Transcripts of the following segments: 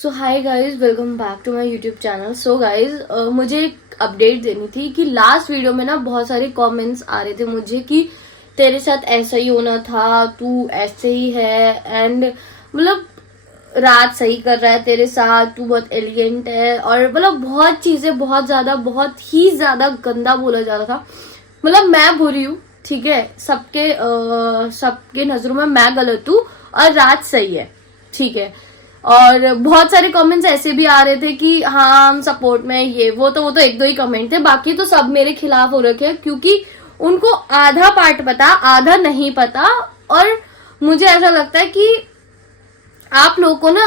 So hi guys, welcome back to my YouTube channel. So guys, मुझे एक update देनी थी कि लास्ट वीडियो में ना बहुत सारे कमेंट्स आ रहे थे मुझे कि तेरे साथ ऐसा ही होना था, तू ऐसे ही है, एंड मतलब रात सही कर रहा है तेरे साथ, तू बहुत एलिगेंट है, और मतलब बहुत चीजें बहुत ही ज्यादा गंदा बोला जा रहा था। मतलब मैं बुरी हूँ, ठीक है, सबके नजरों में मैं गलत हूँ और रात सही है, ठीक है। और बहुत सारे कमेंट्स ऐसे भी आ रहे थे कि हाँ हम सपोर्ट में, ये वो तो एक दो ही कमेंट थे, बाकी तो सब मेरे खिलाफ हो रखे हैं क्योंकि उनको आधा पार्ट पता, आधा नहीं पता। और मुझे ऐसा लगता है कि आप लोगों को ना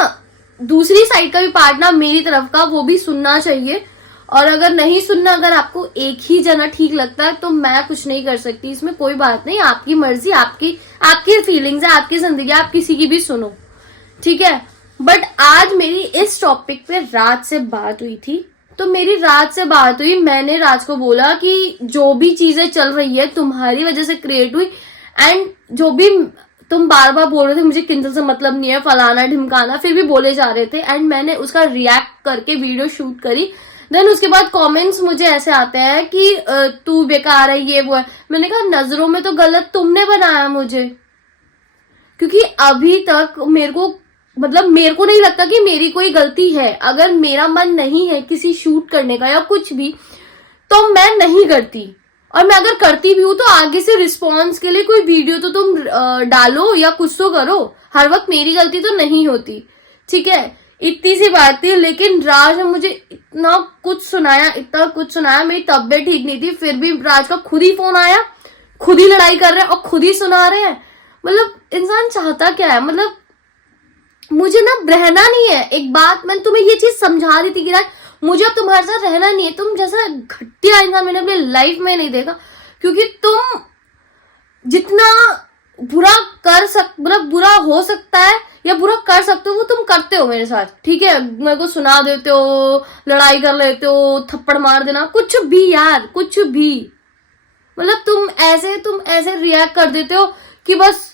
दूसरी साइड का भी पार्ट ना, मेरी तरफ का, वो भी सुनना चाहिए। और अगर नहीं सुनना, अगर आपको एक ही जना ठीक लगता है तो मैं कुछ नहीं कर सकती, इसमें कोई बात नहीं, आपकी मर्जी, आपकी आपकी फीलिंग्स है, आपकी जिंदगी, आप किसी की भी सुनो, ठीक है। बट आज मेरी इस टॉपिक पे राज से बात हुई थी, तो मेरी राज से बात हुई, मैंने राज को बोला कि जो भी चीजें चल रही है तुम्हारी वजह से क्रिएट हुई, एंड जो भी तुम बार बार बोल रहे थे मुझे किंतल से मतलब नहीं है, फलाना ढिमकाना, फिर भी बोले जा रहे थे, एंड मैंने उसका रिएक्ट करके वीडियो शूट करी। देन उसके बाद कमेंट्स मुझे ऐसे आते हैं कि तू बेकार है, ये वो है। मैंने कहा नजरों में तो गलत तुमने बनाया मुझे, क्योंकि अभी तक मेरे को नहीं लगता कि मेरी कोई गलती है। अगर मेरा मन नहीं है किसी शूट करने का या कुछ भी, तो मैं नहीं करती। और मैं अगर करती भी हूं तो आगे से रिस्पॉन्स के लिए कोई वीडियो तो तुम डालो या कुछ तो करो। हर वक्त मेरी गलती तो नहीं होती, ठीक है। इतनी सी बात थी, लेकिन राज ने मुझे इतना कुछ सुनाया, मेरी तबीयत ठीक नहीं थी, फिर भी राज का खुद ही फोन आया, खुद ही लड़ाई कर रहे हैं और खुद ही सुना रहे हैं। मतलब इंसान चाहता क्या है? मतलब मुझे ना रहना नहीं है। एक बात मैं तुम्हें ये चीज समझा रही थी कि राज, मुझे अब तुम्हारे साथ रहना नहीं है। तुम जैसा घटिया इंसान मैंने अपनी लाइफ में नहीं देखा, क्योंकि तुम जितना मतलब बुरा हो सकता है या बुरा कर सकते हो वो तुम करते हो मेरे साथ, ठीक है। मेरे को सुना देते हो, लड़ाई कर लेते हो, थप्पड़ मार देना, कुछ भी यार, कुछ भी। मतलब तुम ऐसे रिएक्ट कर देते हो कि बस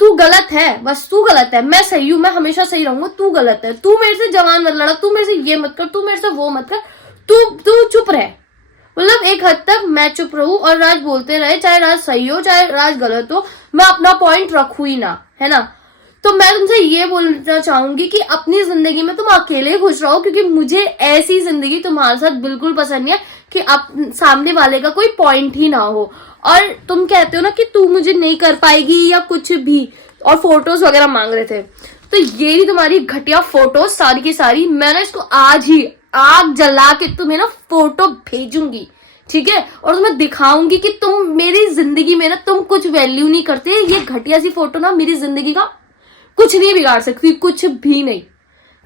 तू गलत है, बस तू गलत है, मैं सही हूं, मैं हमेशा सही रहूंगा, तू गलत है, तू मेरे से जवान मत लड़ा, तू मेरे से ये मत कर, तू मेरे से वो मत कर, तू चुप रह। मतलब एक हद तक मैं चुप रहूं और राज बोलते रहे, चाहे राज सही हो चाहे राज गलत हो, मैं अपना पॉइंट रखू ही ना, है ना। तो मैं तुमसे ये बोलना चाहूंगी कि अपनी जिंदगी में तुम अकेले खुश रहो, क्योंकि मुझे ऐसी जिंदगी तुम्हारे साथ बिल्कुल पसंद नहीं है कि सामने वाले का कोई पॉइंट ही ना हो। और तुम कहते हो ना कि तू मुझे नहीं कर पाएगी या कुछ भी, और फोटोज वगैरह मांग रहे थे, तो ये रही तुम्हारी घटिया फोटोज सारी की सारी। मैं ना इसको आज ही आग जला के तुम्हें ना फोटो भेजूंगी, ठीक है, और तुम्हें दिखाऊंगी कि तुम मेरी जिंदगी में ना तुम कुछ वैल्यू नहीं करते। ये घटिया सी फोटो ना मेरी जिंदगी का कुछ नहीं बिगाड़ सकती, कुछ भी नहीं,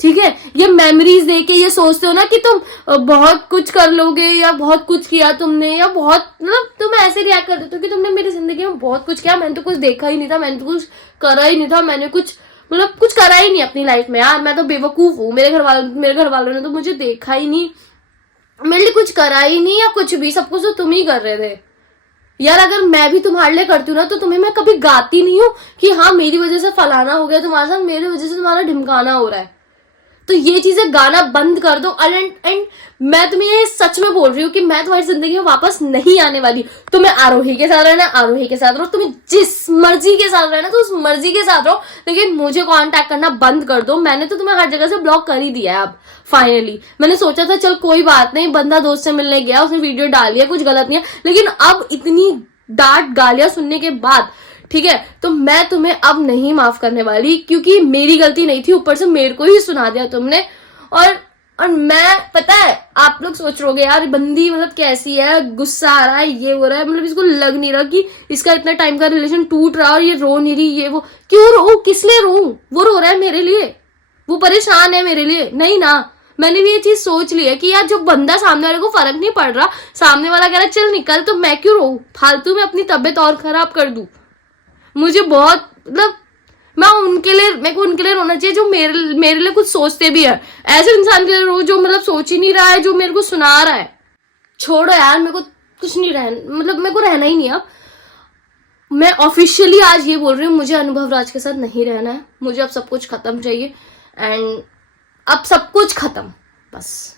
ठीक है। ये मेमोरीज देके ये सोचते हो ना कि तुम बहुत कुछ कर लोगे या बहुत कुछ किया तुमने, या बहुत मतलब तुम ऐसे रिएक्ट कर देते हो कि तुमने मेरी जिंदगी में बहुत कुछ किया, मैंने तो कुछ देखा ही नहीं था, मैंने तो कुछ करा ही नहीं था, मैंने कुछ करा ही नहीं अपनी लाइफ में यार, मैं तो बेवकूफ हूँ, मेरे घर वालों ने तो मुझे देखा ही नहीं, मेरे लिए कुछ करा ही नहीं, या कुछ भी, सब कुछ तो तुम ही कर रहे थे यार। अगर मैं भी तुम्हारे लिए करती हूँ ना, तो तुम्हें मैं कभी गाती नहीं हूँ कि हाँ मेरी वजह से फलाना हो गया तुम्हारे साथ, मेरी वजह से तुम्हारा ढिमकाना हो रहा है। तो ये चीजें गाना बंद कर दो। एंड मैं तुम्हें ये सच में बोल रही हूँ कि मैं तुम्हारी जिंदगी में वापस नहीं आने वाली। तुम्हें आरोही के साथ रहना, आरोही के साथ रहो, तुम्हें जिस मर्जी के साथ रहना तो उस मर्जी के साथ रहो, लेकिन मुझे कांटेक्ट करना बंद कर दो। मैंने तो तुम्हें हर जगह से ब्लॉक कर ही दिया है अब फाइनली। मैंने सोचा था चल कोई बात नहीं, बंदा दोस्त से मिलने गया, उसने वीडियो डाल दिया, कुछ गलत नहीं है, लेकिन अब इतनी डांट गालियां सुनने के बाद, ठीक है, तो मैं तुम्हें अब नहीं माफ करने वाली, क्योंकि मेरी गलती नहीं थी, ऊपर से मेरे को ही सुना दिया तुमने। और मैं, पता है आप लोग सोच रहोगे यार बंदी मतलब कैसी है, गुस्सा आ रहा है, ये हो रहा है, मतलब इसको लग नहीं रहा कि इसका इतना टाइम का रिलेशन टूट रहा है और ये रो नहीं रही, ये वो। क्यों रो, किस लिए रो? वो रो रहा है मेरे लिए, वो परेशान है मेरे लिए, नहीं ना। मैंने भी ये चीज सोच ली है कि यार जो बंदा सामने वाले को फर्क नहीं पड़ रहा, सामने वाला कह रहा चल निकल, तो मैं क्यों रो फालतू में अपनी तबीयत और खराब कर दूं। मुझे बहुत मतलब मेरे को उनके लिए रोना चाहिए जो मेरे लिए कुछ सोचते भी है। ऐसे इंसान के लिए रो जो मतलब सोच ही नहीं रहा है, जो मेरे को सुना रहा है। छोड़ो यार, मेरे को कुछ नहीं मतलब मेरे को रहना ही नहीं अब। मैं ऑफिशियली आज ये बोल रही हूँ, मुझे अनुभव राज के साथ नहीं रहना है, मुझे अब सब कुछ खत्म चाहिए। एंड अब सब कुछ खत्म, बस।